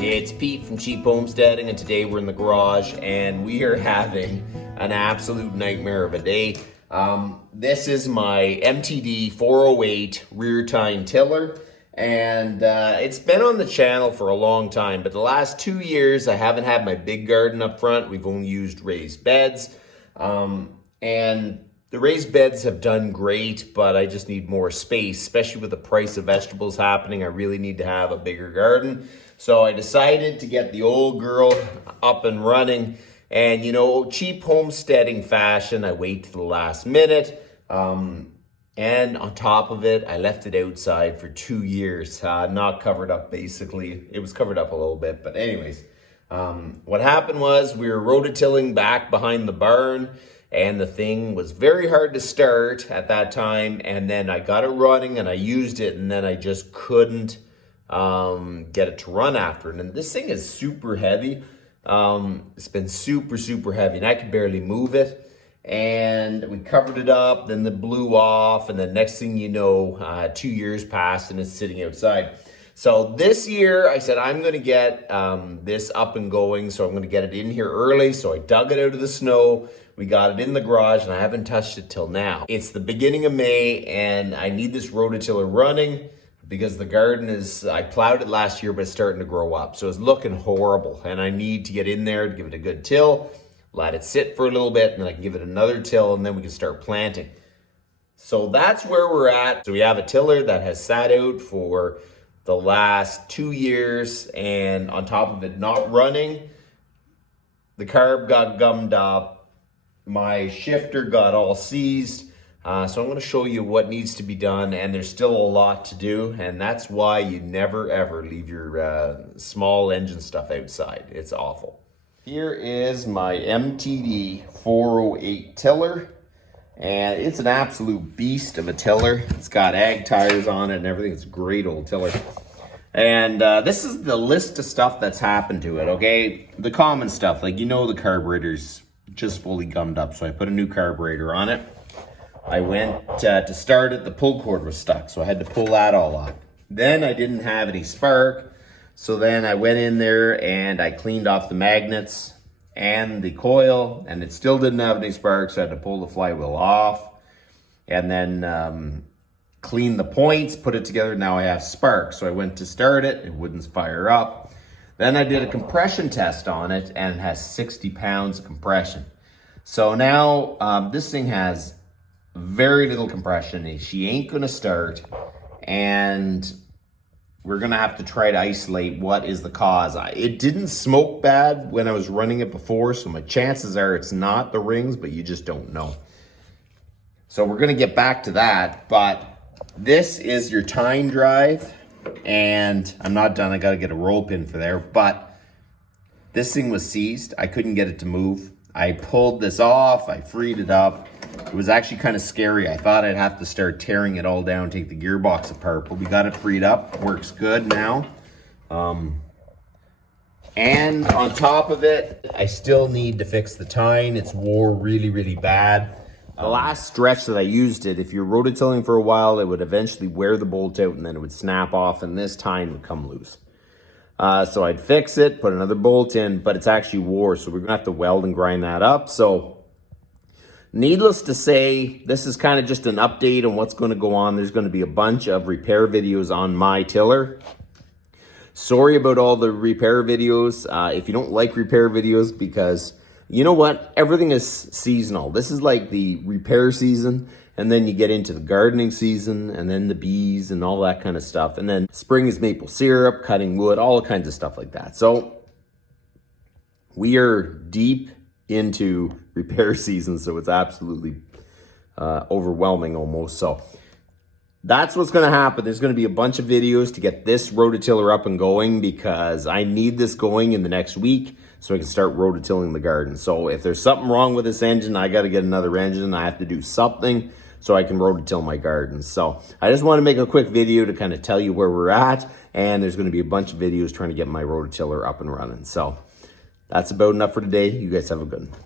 It's Pete from Cheap Homesteading, and today we're in the garage and we are having an absolute nightmare of a day. This is my MTD 408 rear tine tiller, and it's been on the channel for a long time, but the last 2 years I haven't had my big garden up front. We've only used raised beds, and the raised beds have done great, but I just need more space, especially with the price of vegetables happening. I really need to have a bigger garden. So I decided to get the old girl up and running. And you know, cheap homesteading fashion, I wait to the last minute. And on top of it, I left it outside for 2 years, not covered up basically. It was covered up a little bit, but anyways. What happened was we were rototilling back behind the barn, and the thing was very hard to start at that time. And then I got it running and I used it, and then I just couldn't get it to run after it. And this thing is super heavy. It's been super heavy, and I could barely move it. And we covered it up, then it blew off, and the next thing you know, 2 years passed and it's sitting outside. So this year I said I'm gonna get this up and going, so I'm gonna get it in here early. So I dug it out of the snow. We got it in the garage, and I haven't touched it till now. It's the beginning of May, and I need this rototiller running because the garden is, I plowed it last year, but it's starting to grow up. So it's looking horrible, and I need to get in there to give it a good till, let it sit for a little bit, and then I can give it another till, and then we can start planting. So that's where we're at. So we have a tiller that has sat out for the last 2 years, and on top of it not running, the carb got gummed up. My shifter got all seized. So I'm going to show you what needs to be done, and there's still a lot to do, and that's why you never ever leave your small engine stuff outside. It's awful. Here is my MTD 408 tiller, and it's an absolute beast of a tiller. It's got ag tires on it and everything. It's a great old tiller. And this is the list of stuff that's happened to it, okay? The common stuff, like, you know, the carburetor's just fully gummed up, so I put a new carburetor on it. I went to start it, the pull cord was stuck, so I had to pull that all off. Then I didn't have any spark, so then I went in there and I cleaned off the magnets and the coil, and it still didn't have any spark, so I had to pull the flywheel off, and then clean the points, put it together. Now I have spark, so I went to start it, it wouldn't fire up. Then I did a compression test on it, and it has 60 pounds of compression. So now this thing has very little compression. She ain't gonna start, and we're gonna have to try to isolate what is the cause. It didn't smoke bad when I was running it before, so my chances are it's not the rings, but you just don't know. So we're gonna get back to that, but this is your Tine drive, and I'm not done. I gotta get a roll pin for there, but this thing was seized. I couldn't get it to move. I pulled this off, I freed it up. It was actually kind of scary. I thought I'd have to start tearing it all down, take the gearbox apart, but we got it freed up. Works good now. And on top of it, I still need to fix the tine. It's wore really bad. The last stretch that I used it, if you're rototilling for a while, it would eventually wear the bolt out, and then it would snap off, and this tine would come loose. So I'd fix it, put another bolt in, but it's actually wore, so we're gonna have to weld and grind that up. So needless to say, this is kind of just an update on what's gonna go on. There's gonna be a bunch of repair videos on my tiller. Sorry about all the repair videos. If you don't like repair videos, because you know what? Everything is seasonal. This is like the repair season, and then you get into the gardening season, and then the bees and all that kind of stuff. And then spring is maple syrup, cutting wood, all kinds of stuff like that. So we are deep into repair season, so it's absolutely overwhelming almost. So that's what's going to happen. There's going to be a bunch of videos to get this rototiller up and going, because I need this going in the next week so I can start rototilling the garden. So if there's something wrong with this engine, I got to get another engine. I have to do something so I can rototill my garden. So I just want to make a quick video to kind of tell you where we're at, and there's going to be a bunch of videos trying to get my rototiller up and running. So that's about enough for today. You guys have a good one.